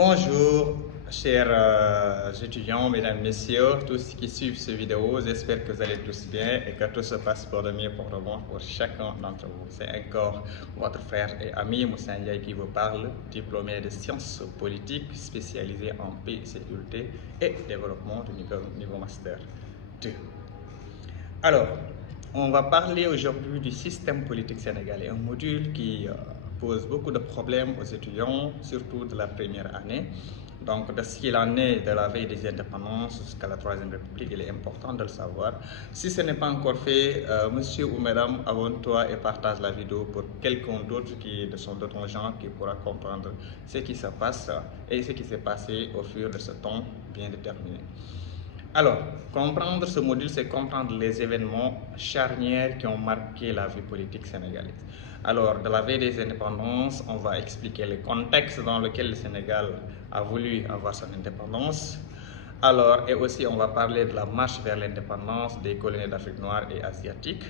Bonjour, chers étudiants, mesdames, messieurs, tous qui suivent cette vidéo. J'espère que vous allez tous bien et que tout se passe pour le mieux pour le bon pour chacun d'entre vous. C'est encore votre frère et ami Moussa Ndiaye qui vous parle, diplômé de sciences politiques, spécialisé en paix, sécurité et développement du niveau master 2. Alors, on va parler aujourd'hui du système politique sénégalais, un module qui pose beaucoup de problèmes aux étudiants, surtout de la première année. Donc, de ce qu'il en est de la veille des indépendances jusqu'à la Troisième République, il est important de le savoir. Si ce n'est pas encore fait, monsieur ou madame, abonne-toi et partage la vidéo pour quelqu'un d'autre qui est de son autre genre qui pourra comprendre ce qui se passe et ce qui s'est passé au fur de ce temps bien déterminé. Alors, comprendre ce module, c'est comprendre les événements charnières qui ont marqué la vie politique sénégalaise. Alors, de la veille des indépendances, on va expliquer le contexte dans lequel le Sénégal a voulu avoir son indépendance. Alors, et aussi, on va parler de la marche vers l'indépendance des colonies d'Afrique noire et asiatique.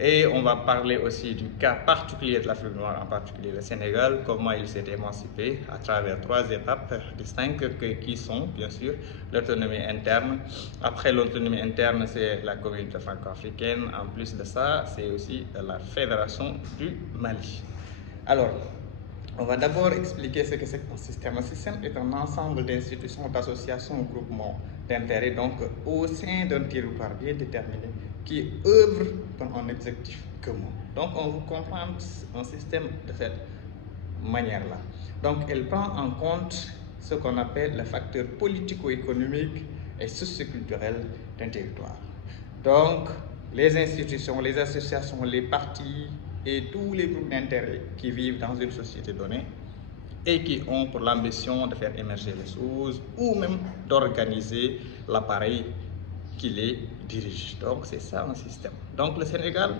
Et on va parler aussi du cas particulier de l'Afrique noire, en particulier le Sénégal, comment il s'est émancipé à travers 3 étapes distinctes qui sont, bien sûr, l'autonomie interne. Après l'autonomie interne, c'est la communauté franco-africaine. En plus de ça, c'est aussi la fédération du Mali. Alors, on va d'abord expliquer ce que c'est qu'un système. Un système est un ensemble d'institutions, d'associations, groupements d'intérêts, donc au sein d'un territoire bien déterminé, qui œuvre pour un objectif commun. Donc on vous comprend un système de cette manière-là. Donc elle prend en compte ce qu'on appelle les facteurs politico-économiques et socio-culturels d'un territoire. Donc les institutions, les associations, les partis et tous les groupes d'intérêt qui vivent dans une société donnée et qui ont pour l'ambition de faire émerger les choses ou même d'organiser l'appareil qui les dirige. Donc c'est ça un système. Donc le Sénégal,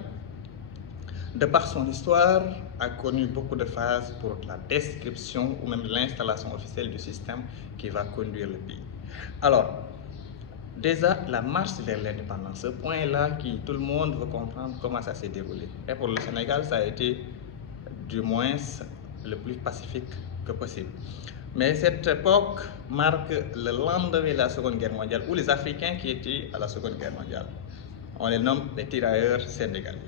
de par son histoire, a connu beaucoup de phases pour la description ou même l'installation officielle du système qui va conduire le pays. Alors, déjà, la marche vers l'indépendance, ce point-là qui tout le monde veut comprendre comment ça s'est déroulé. Et pour le Sénégal, ça a été du moins le plus pacifique que possible. Mais cette époque marque le lendemain de la Seconde Guerre mondiale, où les Africains qui étaient à la Seconde Guerre mondiale, on les nomme les tirailleurs sénégalais.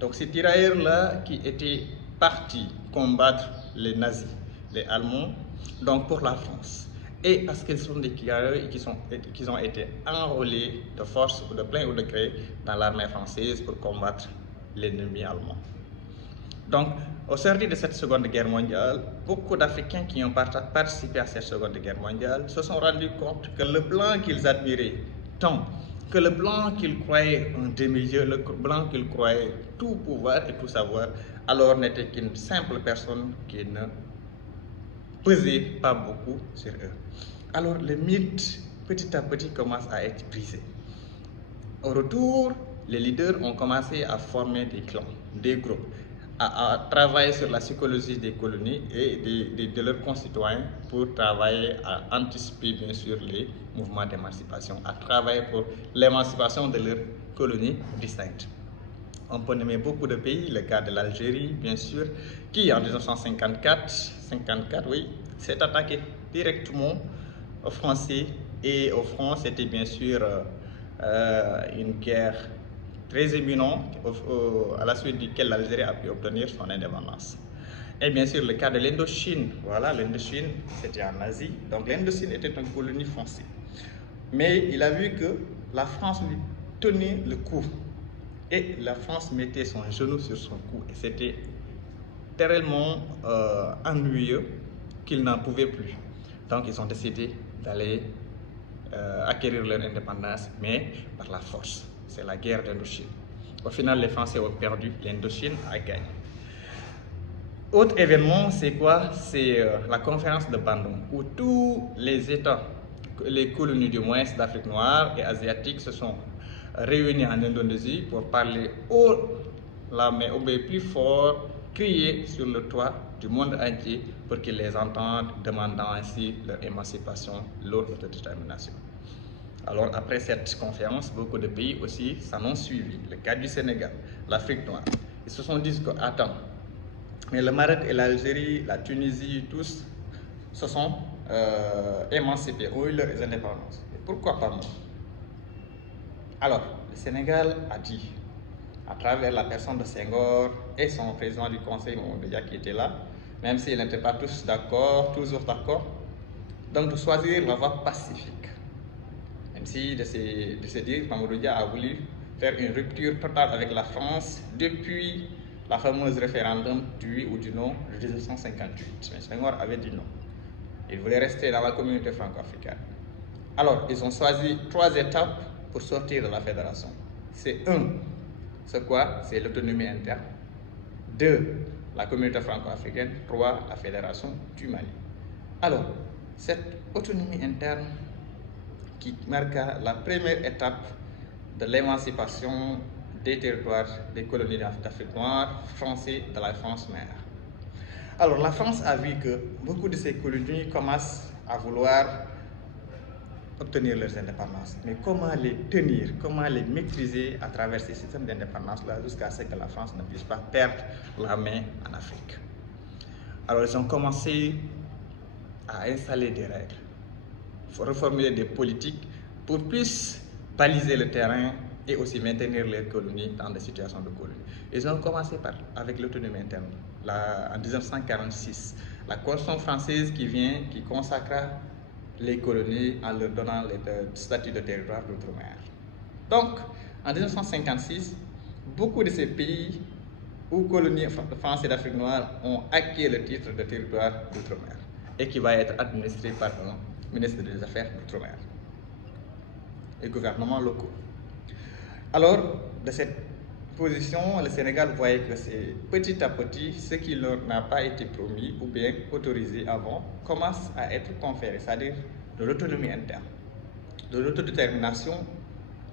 Donc ces tirailleurs-là qui étaient partis combattre les nazis, les Allemands, donc pour la France. Et parce qu'ils sont des tirailleurs et qu'ils ont été enrôlés de force ou de plein ou de gré dans l'armée française pour combattre l'ennemi allemand. Donc, au sortir de cette Seconde Guerre mondiale, beaucoup d'Africains qui ont participé à cette Seconde Guerre mondiale se sont rendus compte que le blanc qu'ils admiraient tant, que le blanc qu'ils croyaient un demi-dieu, le blanc qu'ils croyaient tout pouvoir et tout savoir, alors n'était qu'une simple personne qui ne pesait pas beaucoup sur eux. Alors le mythe, petit à petit, commence à être brisé. Au retour, les leaders ont commencé à former des clans, des groupes, à travailler sur la psychologie des colonies et de leurs concitoyens pour travailler à anticiper bien sûr les mouvements d'émancipation, à travailler pour l'émancipation de leurs colonies distinctes. On peut nommer beaucoup de pays, le cas de l'Algérie bien sûr, qui en 1954, oui, s'est attaqué directement aux Français et aux France, c'était bien sûr une guerre très éminente à la suite duquel l'Algérie a pu obtenir son indépendance. Et bien sûr le cas de l'Indochine, voilà, l'Indochine c'était en Asie, donc l'Indochine était une colonie française. Mais il a vu que la France lui tenait le coup et la France mettait son genou sur son cou et c'était tellement ennuyeux qu'ils n'en pouvaient plus. Donc ils ont décidé d'aller acquérir leur indépendance, mais par la force. C'est la guerre d'Indochine. Au final, les Français ont perdu, l'Indochine a gagné. Autre événement, c'est quoi? C'est la conférence de Bandung, où tous les États, les colonies du moins d'Afrique noire et asiatique se sont réunis en Indonésie pour parler haut la main, au plus fort, crier sur le toit du monde entier pour qu'ils les entendent, demandant ainsi leur émancipation, leur autodétermination. Alors après cette conférence, beaucoup de pays aussi s'en ont suivi. Le cas du Sénégal, l'Afrique noire. Ils se sont dit que, attends, mais le Maroc et l'Algérie, la Tunisie, tous se sont émancipés, ont eu leur indépendance. Et pourquoi pas moi? Alors, le Sénégal a dit, à travers la personne de Senghor et son président du Conseil, Mamadou Dia, qui était là, même s'ils n'étaient pas tous d'accord, toujours d'accord, donc de choisir la voie pacifique. Même si de se dire, Mamadou Dia a voulu faire une rupture totale avec la France depuis la fameuse référendum du oui ou du non de 1958. Mais Senghor avait dit non. Il voulait rester dans la communauté franco-africaine. Alors, ils ont choisi 3 étapes pour sortir de la fédération. C'est c'est quoi? C'est l'autonomie interne. 2, la communauté franco-africaine. 3, la fédération du Mali. Alors, cette autonomie interne qui marqua la première étape de l'émancipation des territoires des colonies d'Afrique noire français de la France mère. Alors, la France a vu que beaucoup de ces colonies commencent à vouloir obtenir leurs indépendances. Mais comment les tenir, comment les maîtriser à travers ces systèmes d'indépendance-là jusqu'à ce que la France ne puisse pas perdre la main en Afrique? Alors, ils ont commencé à installer des règles, reformuler des politiques pour plus baliser le terrain et aussi maintenir les colonies dans des situations de colonie. Ils ont commencé avec l'autonomie interne. En 1946, la Constitution française qui consacra les colonies en leur donnant le statut de territoire d'outre-mer. Donc, en 1956, beaucoup de ces pays ou colonies françaises d'Afrique noire ont acquis le titre de territoire d'outre-mer et qui va être administré par un ministre des Affaires d'outre-mer et gouvernements locaux. Alors, de cette position, le Sénégal voyait que c'est petit à petit, ce qui leur n'a pas été promis ou bien autorisé avant, commence à être conféré, c'est-à-dire de l'autonomie interne, de l'autodétermination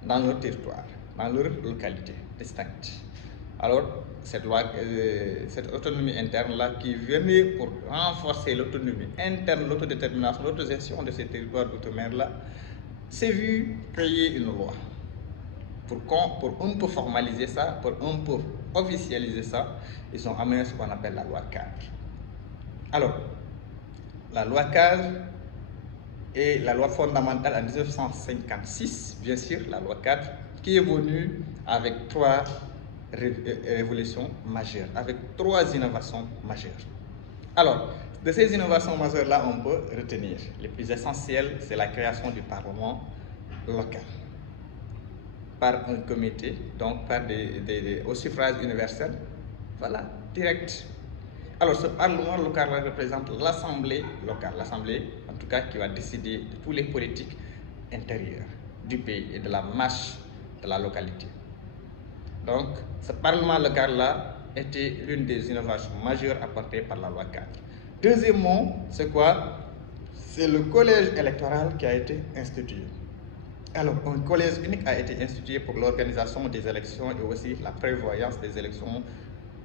dans leur territoire, dans leur localité distincte. Alors, cette autonomie interne-là qui venait pour renforcer l'autonomie interne, l'autodétermination, l'autogestion de ces territoires d'outre-mer-là, s'est vu créer une loi pour un peu formaliser ça, pour un peu officialiser ça. Ils ont amené ce qu'on appelle la loi cadre. Alors, la loi cadre et la loi fondamentale en 1956, bien sûr, la loi cadre, qui est venue avec 3 révolutions majeures, avec 3 innovations majeures. Alors, de ces innovations majeures-là, on peut retenir les plus essentielles, c'est la création du Parlement local par un comité, donc par au suffrage universel, voilà, direct. Alors, ce Parlement local représente l'Assemblée locale, l'Assemblée, en tout cas, qui va décider de toutes les politiques intérieures du pays et de la marche de la localité. Donc, ce Parlement local-là était l'une des innovations majeures apportées par la loi cadre. Deuxièmement, c'est quoi? C'est le collège électoral qui a été institué. Alors, un collège unique a été institué pour l'organisation des élections et aussi la prévoyance des élections,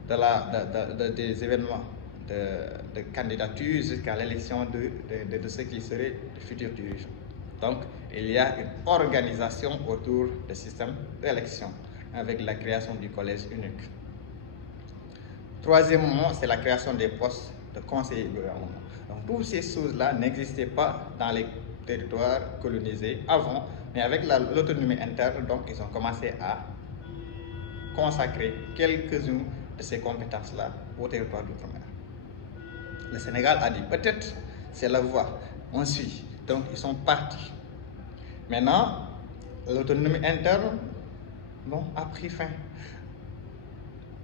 des événements de candidature jusqu'à l'élection de ceux qui seraient les futurs dirigeants. Donc, il y a une organisation autour du système d'élection avec la création du collège unique. Troisièmement, c'est la création des postes de conseillers gouvernementaux. Donc, toutes ces choses-là n'existaient pas dans les territoires colonisés avant, mais avec l'autonomie interne, donc ils ont commencé à consacrer quelques-unes de ces compétences-là au territoire d'outre-mer. Le Sénégal a dit peut-être c'est la voie, on suit, donc ils sont partis. Maintenant, l'autonomie interne a pris fin.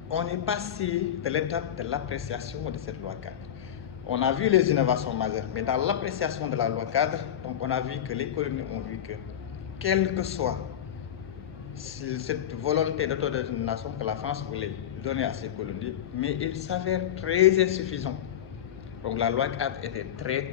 On est passé de l'étape de l'appréciation de cette loi cadre. On a vu les innovations majeures, mais dans l'appréciation de la loi cadre, donc on a vu que les colonies ont vu que, quelle que soit cette volonté d'autodétermination que la France voulait donner à ses colonies, mais il s'avère très insuffisant. Donc la loi cadre était très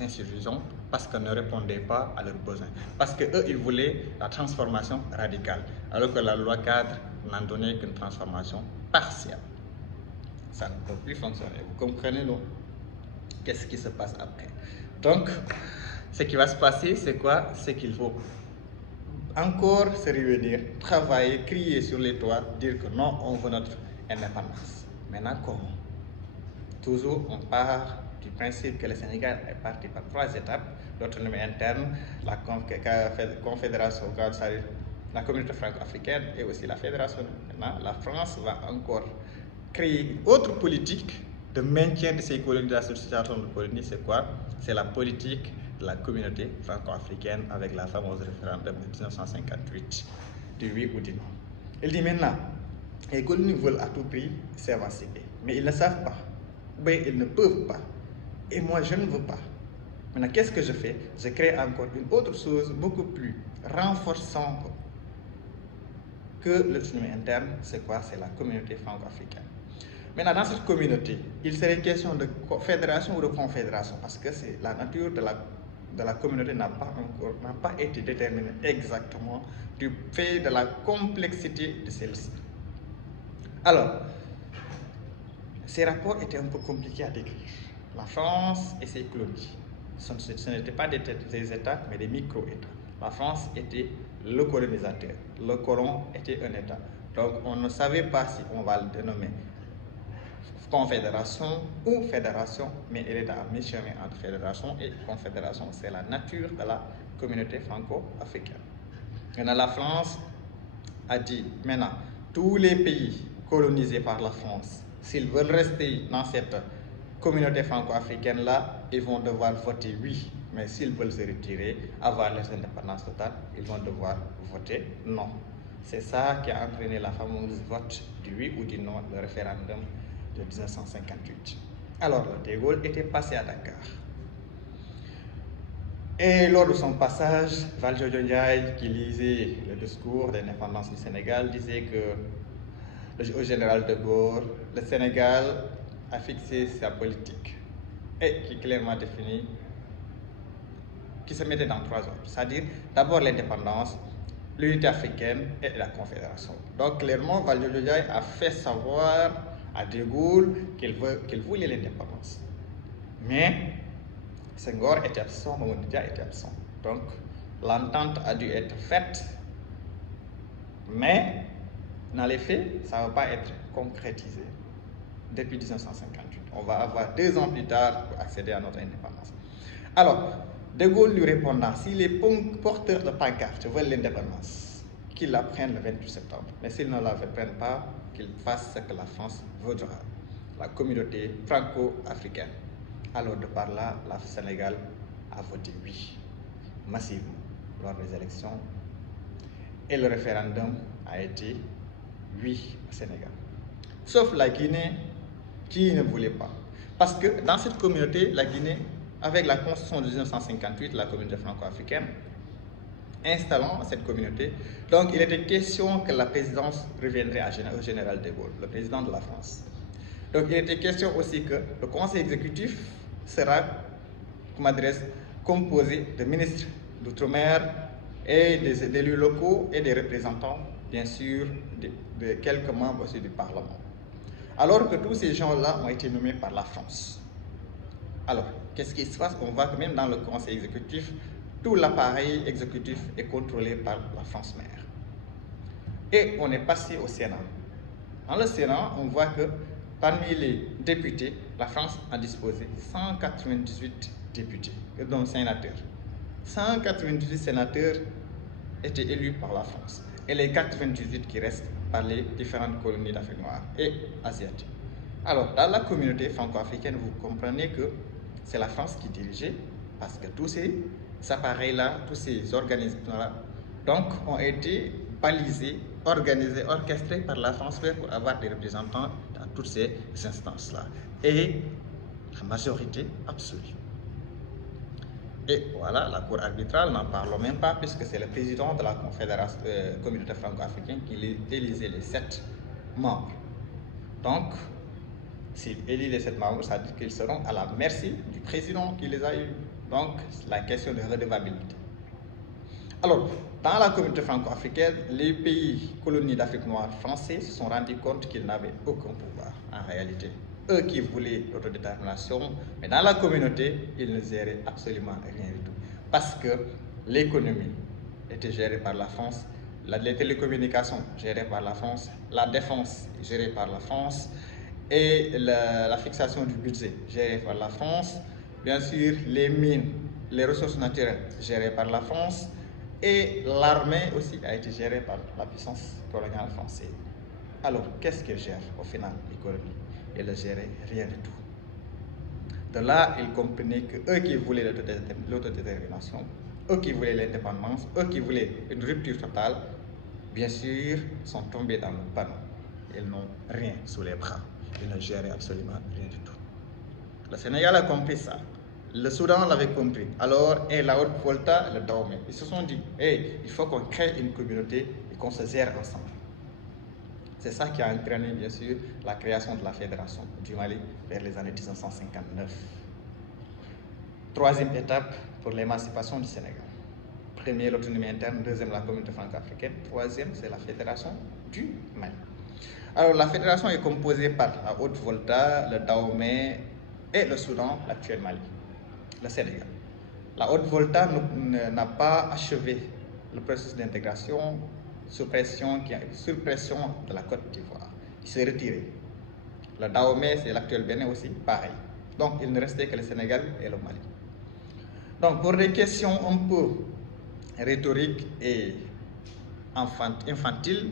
insuffisante parce qu'elle ne répondait pas à leurs besoins. Parce qu'eux, ils voulaient la transformation radicale, alors que la loi cadre n'en donnait qu'une transformation partielle. Ça ne peut plus fonctionner. Vous comprenez, non? Qu'est-ce qui se passe après? Donc, ce qui va se passer, c'est quoi? C'est qu'il faut encore se réunir, travailler, crier sur les toits, dire que non, on veut notre indépendance. Maintenant, comment? Toujours, on part du principe que le Sénégal est parti par 3 étapes: l'autonomie interne, la confédération, la communauté franco-africaine et aussi la fédération. Maintenant, la France va encore créer une autre politique de maintien de ces colonies, de la situation de colonies. C'est quoi? C'est la politique de la communauté franco-africaine avec la fameuse référendum de 1958, du oui ou du non. Il dit maintenant, les colonies veulent à tout prix s'émanciper, mais ils ne savent pas, ou bien ils ne peuvent pas. Et moi, je ne veux pas. Maintenant, qu'est-ce que je fais? Je crée encore une autre chose beaucoup plus renforçante que l'autonomie interne. C'est quoi? C'est la communauté franco-africaine. Maintenant, dans cette communauté, il serait question de fédération ou de confédération, parce que c'est la nature de la communauté n'a pas été déterminée exactement du fait de la complexité de celle-ci. Alors, ces rapports étaient un peu compliqués à décrire. La France et ses colonies, ce n'étaient pas des États, mais des micro-États. La France était le colonisateur, le colon était un État. Donc, on ne savait pas si on va le dénommer confédération ou fédération, mais elle est à mi-chemin entre fédération et confédération. C'est la nature de la communauté franco-africaine. Maintenant, la France a dit, maintenant, tous les pays colonisés par la France, s'ils veulent rester dans cette communauté franco-africaine-là, ils vont devoir voter oui. Mais s'ils veulent se retirer, avoir leur indépendance totale, ils vont devoir voter non. C'est ça qui a entraîné la fameuse vote du oui ou du non, le référendum de 1958. Alors, De Gaulle était passé à Dakar. Et lors de son passage, Valdiodio Ndiaye, qui lisait le discours d'indépendance du Sénégal, disait que au général de Gaulle, le Sénégal a fixé sa politique et qui clairement définit, qui se mettait dans 3 ordres, c'est-à-dire d'abord l'indépendance, l'unité africaine et la confédération. Donc clairement, Valdiodio Ndiaye a fait savoir à De Gaulle qu'il voulait l'indépendance. Mais Senghor était absent, Mamadou Dia était absent. Donc l'entente a dû être faite, mais dans les faits, ça ne va pas être concrétisé depuis 1958. On va avoir 2 ans plus tard pour accéder à notre indépendance. Alors, De Gaulle lui répondant, si les porteurs de pancartes veulent l'indépendance, qu'ils la prennent le 28 septembre. Mais s'ils ne la prennent pas, qu'ils fassent ce que la France voudra, la communauté franco-africaine. Alors de par là, la Sénégal a voté oui, massivement, lors des élections. Et le référendum a été oui au Sénégal. Sauf la Guinée qui ne voulait pas. Parce que dans cette communauté, la Guinée, avec la constitution de 1958, la communauté franco-africaine, installant cette communauté, donc il était question que la présidence reviendrait au général de Gaulle, le président de la France. Donc il était question aussi que le conseil exécutif sera, composé de ministres d'outre-mer et des élus locaux et des représentants, bien sûr, de quelques membres aussi du Parlement. Alors que tous ces gens-là ont été nommés par la France. Alors, qu'est-ce qui se passe? On voit que même dans le conseil exécutif, tout l'appareil exécutif est contrôlé par la France mère. Et on est passé au Sénat. Dans le Sénat, on voit que parmi les députés, la France a disposé 198 députés, donc sénateurs. 198 sénateurs étaient élus par la France. Et les 98 qui restent par les différentes colonies d'Afrique noire et asiatique. Alors, dans la communauté franco-africaine, vous comprenez que c'est la France qui dirigeait, parce que tous ces appareils-là, tous ces organismes-là, donc, ont été balisés, organisés, orchestrés par la France pour avoir des représentants dans toutes ces instances-là. Et la majorité absolue. Et voilà, la cour arbitrale, n'en parlons même pas, puisque c'est le président de la confédération communauté franco-africaine qui élisait les 7 membres. Donc, s'il élit les 7 membres, ça veut dire qu'ils seront à la merci du président qui les a eus. Donc, la question de redevabilité. Alors, dans la communauté franco-africaine, les pays colonies d'Afrique noire français se sont rendus compte qu'ils n'avaient aucun pouvoir, en réalité. Eux qui voulaient l'autodétermination, mais dans la communauté, ils ne géraient absolument rien du tout. Parce que l'économie était gérée par la France, les télécommunications gérées par la France, la défense gérée par la France, et la fixation du budget géré par la France, bien sûr les mines, les ressources naturelles gérées par la France, et l'armée aussi a été gérée par la puissance coloniale française. Alors, qu'est-ce qu'il gère au final, l'économie? Il ne gérait rien du tout. De là, il comprenait que eux qui voulaient l'autodétermination, eux qui voulaient l'indépendance, eux qui voulaient une rupture totale, bien sûr, sont tombés dans le panneau. Ils n'ont rien sous les bras. Ils ne géraient absolument rien du tout. Le Sénégal a compris ça. Le Soudan l'avait compris. Alors, et la Haute-Volta, le Dahomey, ils se sont dit, hey, il faut qu'on crée une communauté et qu'on se gère ensemble. C'est ça qui a entraîné, bien sûr, la création de la Fédération du Mali vers les années 1959. Troisième étape pour l'émancipation du Sénégal. Premier, l'autonomie interne. Deuxième, la communauté franco-africaine. Troisième, c'est la Fédération du Mali. Alors, la fédération est composée par la Haute-Volta, le Dahomey et le Soudan, l'actuel Mali, le Sénégal. La Haute-Volta n'a pas achevé le processus d'intégration sous pression de la Côte d'Ivoire. Il s'est retiré. Le Dahomey, c'est l'actuel Bénin aussi, pareil. Donc, il ne restait que le Sénégal et le Mali. Donc, pour des questions un peu rhétoriques et infantiles,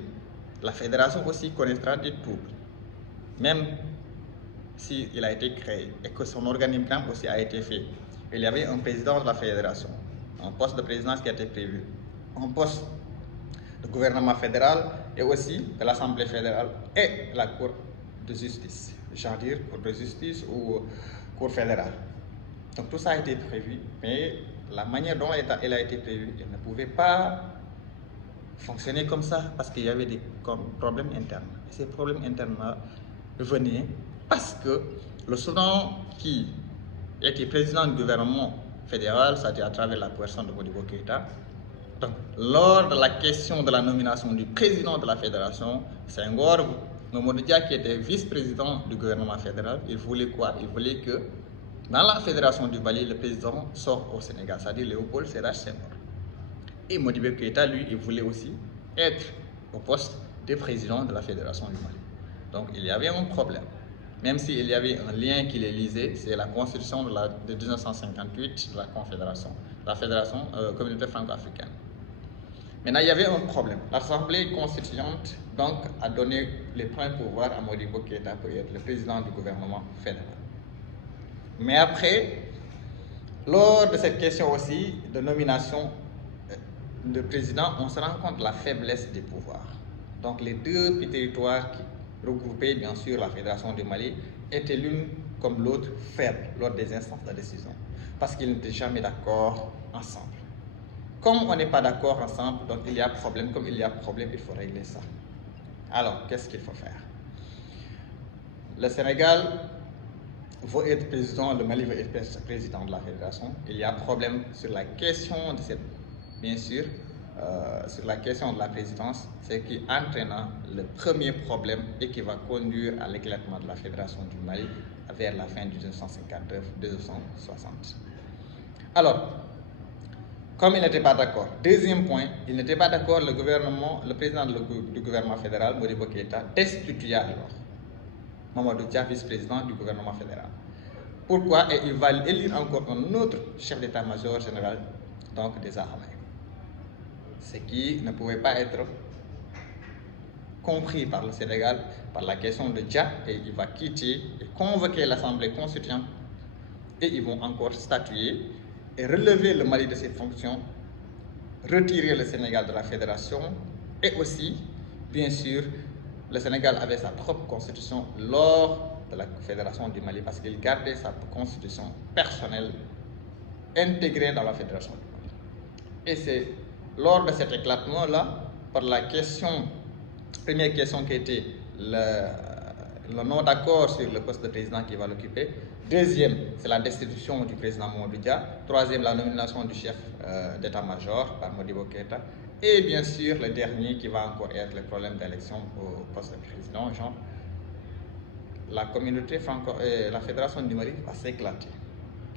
la fédération aussi connaîtra des troubles, même s'il a été créé et que son organigramme aussi a été fait. Il y avait un président de la fédération, un poste de présidence qui a été prévu, un poste de gouvernement fédéral et aussi de l'Assemblée fédérale et la Cour de justice, j'en dire Cour de justice ou Cour fédérale. Donc tout ça a été prévu, mais la manière dont elle a été prévue, elle ne pouvait pas fonctionner comme ça parce qu'il y avait des problèmes internes. Et ces problèmes internes-là venaient parce que le Soudan, qui était président du gouvernement fédéral, c'est-à-dire à travers la personne de Modibo Keïta, donc lors de la question de la nomination du président de la fédération, Senghor, Mamadou Dia, qui était vice-président du gouvernement fédéral, il voulait quoi? Il voulait que dans la fédération du Mali, le président sorte au Sénégal, c'est-à-dire Léopold Sédar Senghor. Et Modibo Keïta, lui, il voulait aussi être au poste de président de la fédération du Mali. Donc il y avait un problème. Même s'il y avait un lien qui les lisait, c'est la constitution de 1958 de la Confédération, la Fédération communauté franco-africaine. Maintenant, il y avait un problème. L'Assemblée constituante donc a donné les pleins pouvoirs à Modibo Keïta pour être le président du gouvernement fédéral. Mais après, lors de cette question aussi de nomination de président, on se rend compte de la faiblesse des pouvoirs. Donc les deux petits territoires qui regroupaient bien sûr la Fédération du Mali étaient l'une comme l'autre faibles lors des instances de décision parce qu'ils n'étaient jamais d'accord ensemble. Comme on n'est pas d'accord ensemble, donc il y a problème. Comme il y a problème, il faut régler ça. Alors, qu'est-ce qu'il faut faire? Le Sénégal veut être président, le Mali veut être président de la Fédération. Il y a problème sur la question de cette, bien sûr, sur la question de la présidence, ce qui entraîna le premier problème et qui va conduire à l'éclatement de la Fédération du Mali vers la fin de 1959-1960. Alors, comme il n'était pas d'accord, deuxième point, il n'était pas d'accord, le président du gouvernement fédéral, Modibo Keïta, destitua alors Mamadou Dia, vice-président du gouvernement fédéral. Pourquoi? Et il va élire encore un autre chef d'état-major général, donc des armées. Ce qui ne pouvait pas être compris par le Sénégal, par la question de Dia, et il va quitter et convoquer l'Assemblée constituante, et ils vont encore statuer et relever le Mali de ses fonctions, retirer le Sénégal de la fédération, et aussi, bien sûr, le Sénégal avait sa propre constitution lors de la fédération du Mali parce qu'il gardait sa constitution personnelle intégrée dans la fédération du Mali. Et c'est lors de cet éclatement-là, par la question, première question qui était le non-d'accord sur le poste de président qui va l'occuper. Deuxième, c'est la destitution du président Mamadou Dia. Troisième, la nomination du chef d'état-major par Modibo Keïta. Et bien sûr, le dernier qui va encore être le problème d'élection au poste de président, genre, la communauté la fédération du Mali va s'éclater.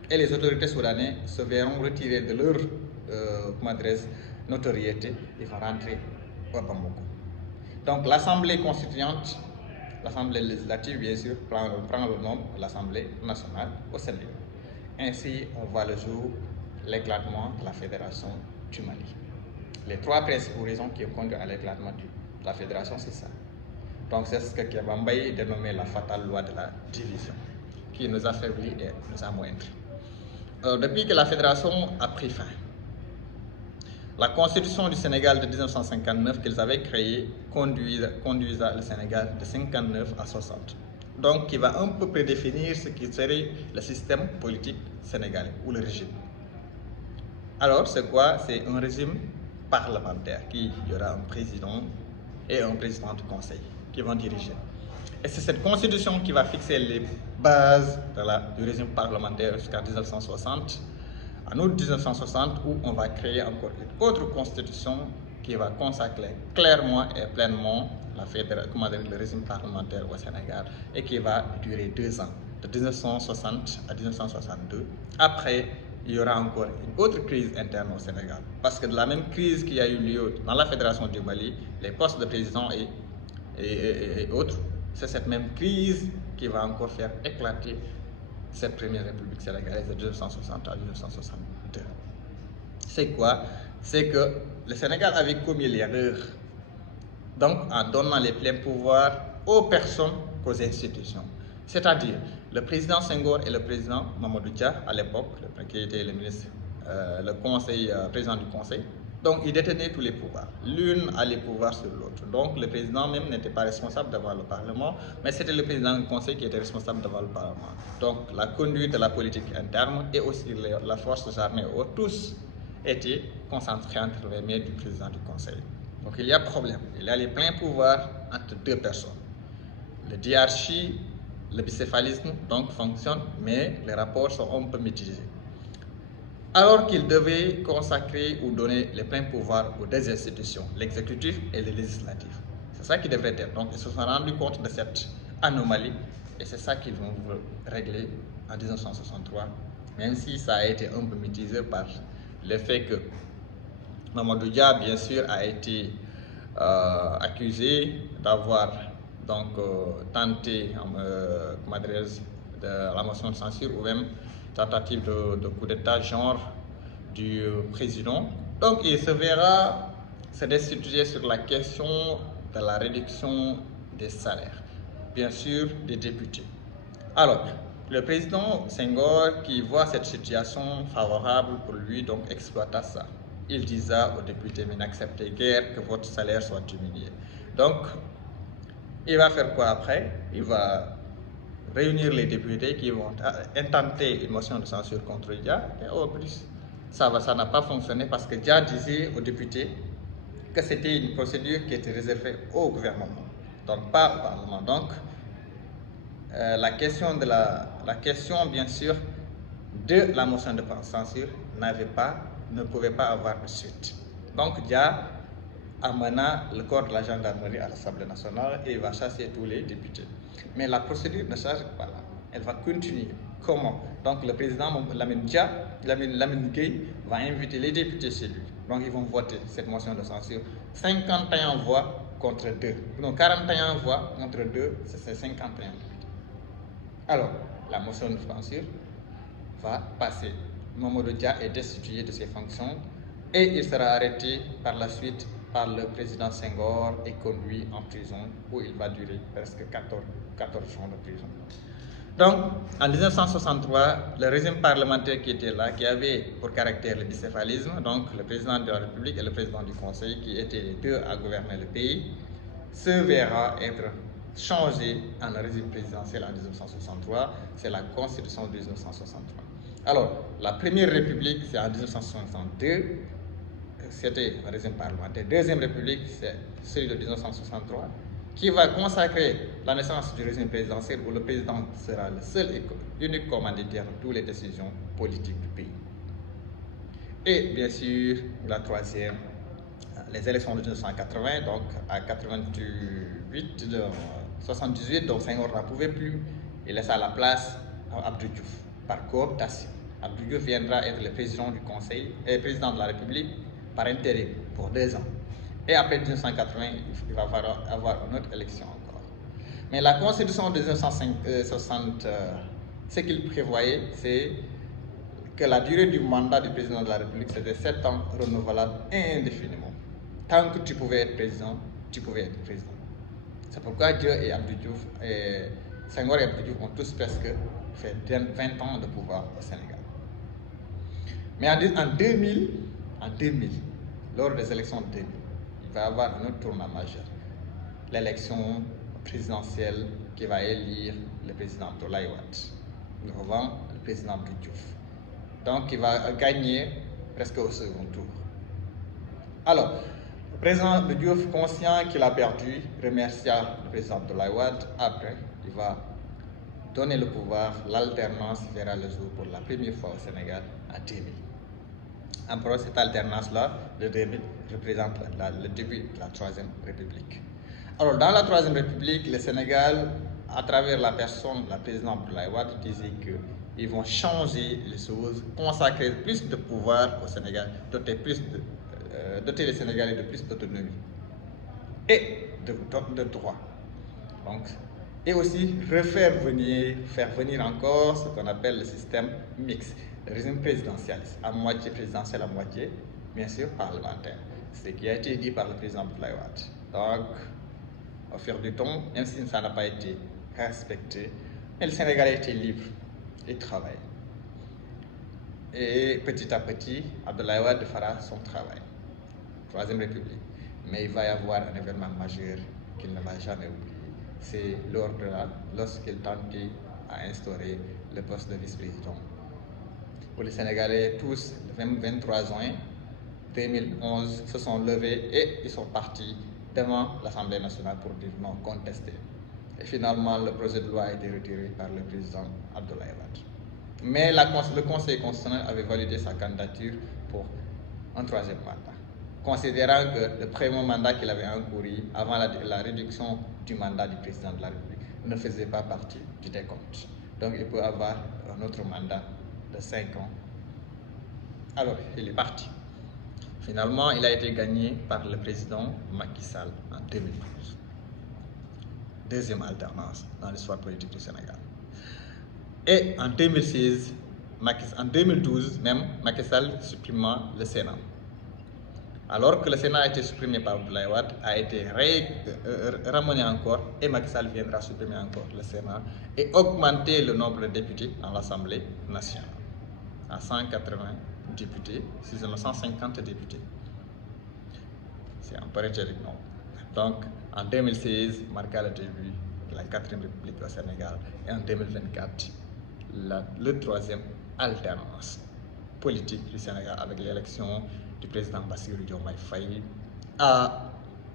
Et les autorités soudanaises se verront retirer de leur notoriété et vont rentrer au Bamako. Donc l'Assemblée constituante l'Assemblée législative, bien sûr, prend le nom de l'Assemblée nationale au Sénégal. Ainsi, on voit le jour l'éclatement de la Fédération du Mali. Les trois principaux raisons qui ont conduit à l'éclatement de la Fédération, c'est ça. Donc c'est ce que Kéba Mbaye dénommé la fatale loi de la division, qui nous affaiblit et nous amoindrit. Depuis que la Fédération a pris fin, la Constitution du Sénégal de 1959 qu'ils avaient créée conduisa le Sénégal de 59 à 60. Donc qui va un peu prédéfinir ce qui serait le système politique sénégalais ou le régime. Alors c'est quoi? C'est un régime parlementaire qui y aura un président et un président du conseil qui vont diriger. Et c'est cette constitution qui va fixer les bases du régime parlementaire jusqu'en 1960, en août 1960, où on va créer encore une autre constitution qui va consacrer clairement et pleinement le régime parlementaire au Sénégal et qui va durer 2 ans, de 1960 à 1962. Après, il y aura encore une autre crise interne au Sénégal. Parce que de la même crise qui a eu lieu dans la Fédération du Mali, les postes de président et autres, c'est cette même crise qui va encore faire éclater cette première république sénégalaise de 1960 à 1962. C'est quoi? C'est que le Sénégal avait commis l'erreur, donc en donnant les pleins pouvoirs aux personnes qu'aux institutions. C'est-à-dire, le président Senghor et le président Mamadou Dia, à l'époque, qui était le ministre, président du conseil, donc ils détenaient tous les pouvoirs. L'une a les pouvoirs sur l'autre. Donc le président même n'était pas responsable devant le Parlement, mais c'était le président du conseil qui était responsable devant le Parlement. Donc la conduite de la politique interne et aussi la force armée, tous étaient concentrés entre les mains du président du conseil. Donc il y a problème. Il y a les pleins pouvoirs entre deux personnes. Le diarchie, le bicéphalisme donc fonctionne, mais les rapports sont un peu mitigés. Alors qu'il devait consacrer ou donner les pleins pouvoirs aux deux institutions, l'exécutif et le législatif. C'est ça qui devrait être. Donc ils se sont rendus compte de cette anomalie et c'est ça qu'ils vont régler en 1963, même si ça a été un peu mitigé par le fait que Mamadou Dia, bien sûr, a été accusé d'avoir tenté de la motion de censure ou même tentative de coup d'état genre du président. Donc il se verra se destituer sur la question de la réduction des salaires, bien sûr des députés. Alors, le président Senghor qui voit cette situation favorable pour lui, donc exploita ça. Il disa aux députés, mais n'acceptez guère que votre salaire soit diminué. Donc, il va faire quoi après? Il va réunir les députés qui vont intenter une motion de censure contre Dia. Et au plus, ça n'a pas fonctionné parce que Dia disait aux députés que c'était une procédure qui était réservée au gouvernement, donc pas au Parlement. Donc, la question, bien sûr, de la motion de censure ne pouvait pas avoir de suite. Donc, Dia amena le corps de la gendarmerie à l'Assemblée nationale et il va chasser tous les députés. Mais la procédure ne s'arrête pas là. Elle va continuer. Comment? Donc, le président Lamine Gueye va inviter les députés chez lui. Donc, ils vont voter cette motion de censure. 51 voix contre 2. Donc, 41 voix contre 2, c'est 51 députés. Alors, la motion de censure va passer. Mamadou Dia est destitué de ses fonctions et il sera arrêté par la suite par le président Senghor et conduit en prison où il va durer presque 14 jours de prison. Donc, en 1963, le régime parlementaire qui était là, qui avait pour caractère le bicéphalisme, donc le président de la République et le président du Conseil, qui étaient les deux à gouverner le pays, se verra être changé en un régime présidentiel en 1963. C'est la Constitution de 1963. Alors, la première République, c'est en 1962. C'était un régime parlementaire. Deuxième République, c'est celui de 1963, qui va consacrer la naissance du régime présidentiel où le président sera le seul et unique commanditaire de toutes les décisions politiques du pays. Et bien sûr, la troisième, les élections de 1980, donc à 78, donc Senghor n'en pouvait plus, il laissa la place à Abdou Diouf par cooptation. Abdou Diouf viendra être le président du Conseil et président de la République par intérim pour 2 ans. Et après 1980, il va avoir une autre élection encore. Mais la Constitution de 1960, ce qu'il prévoyait, c'est que la durée du mandat du président de la République, c'était 7 ans renouvelables indéfiniment. Tant que tu pouvais être président, tu pouvais être président. C'est pourquoi Dieu et Abdou Diouf, Senghor et Abdou Diouf ont tous presque fait 20 ans de pouvoir au Sénégal. Mais en 2000, lors des élections de 2000, il va y avoir un autre tournant majeur. L'élection présidentielle qui va élire le président Abdoulaye Wade devant le président Abdou Diouf. Donc, il va gagner presque au second tour. Alors, le président Abdou Diouf, conscient qu'il a perdu, remercia le président Abdoulaye Wade. Après, il va donner le pouvoir. L'alternance verra le jour pour la première fois au Sénégal en 2000. Après cette alternance-là, le 2000 représente le début de la Troisième République. Alors, dans la Troisième République, le Sénégal, à travers la personne de la présidente Abdoulaye Wade, disait qu'ils vont changer les choses, consacrer plus de pouvoir au Sénégal, doter les Sénégalais de plus d'autonomie et de droits. Donc, et aussi faire venir encore ce qu'on appelle le système mixte, le régime présidentialiste, à moitié présidentiel, à moitié, bien sûr, parlementaire. Ce qui a été dit par le président Abdoulaye Wade. Donc, au fil du temps, même si ça n'a pas été respecté, mais le Sénégalais était libre et travaille. Et petit à petit, Abdoulaye Wade fera son travail. Troisième République. Mais il va y avoir un événement majeur qu'il ne va jamais oublier. C'est lorsqu'il tentait à instaurer le poste de vice-président. Pour les Sénégalais, tous, le 23 juin 2011, se sont levés et ils sont partis devant l'Assemblée nationale pour dire non, contester. Et finalement, le projet de loi a été retiré par le président Abdoulaye Wade. Mais le Conseil constitutionnel avait validé sa candidature pour un troisième mandat, considérant que le premier mandat qu'il avait encouru avant la réduction du mandat du président de la République ne faisait pas partie du décompte. Donc il peut avoir un autre mandat de 5 ans. Alors, il est parti. Finalement, il a été gagné par le président Macky Sall en 2012. Deuxième alternance dans l'histoire politique du Sénégal. Et en 2012 même, Macky Sall supprima le Sénat. Alors que le Sénat a été supprimé par Abdoulaye Wade, a été ramené encore, et Macky Sall viendra supprimer encore le Sénat et augmenter le nombre de députés dans l'Assemblée nationale à 180 députés, si 150 députés. C'est un peu non. Donc, en 2016, marqua le début de la 4e République au Sénégal, et en 2024, le troisième alternance politique du Sénégal avec l'élection du président Bassirou Diomaye Faye,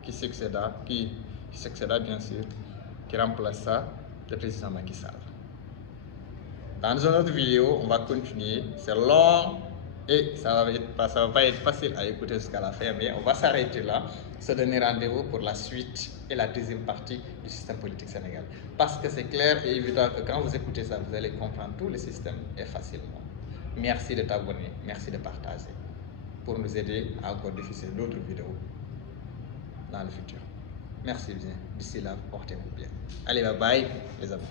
qui succéda bien sûr, qui remplaça le président Macky Sall. Dans une autre vidéo, on va continuer, c'est long et ça va pas être facile à écouter jusqu'à la fin, mais on va s'arrêter là, se donner rendez-vous pour la suite et la deuxième partie du système politique sénégalais. Parce que c'est clair et évident que quand vous écoutez ça, vous allez comprendre tout le système et facilement. Merci de t'abonner, merci de partager pour nous aider à encore diffuser d'autres vidéos dans le futur. Merci bien. D'ici là, portez-vous bien. Allez, bye bye les amis.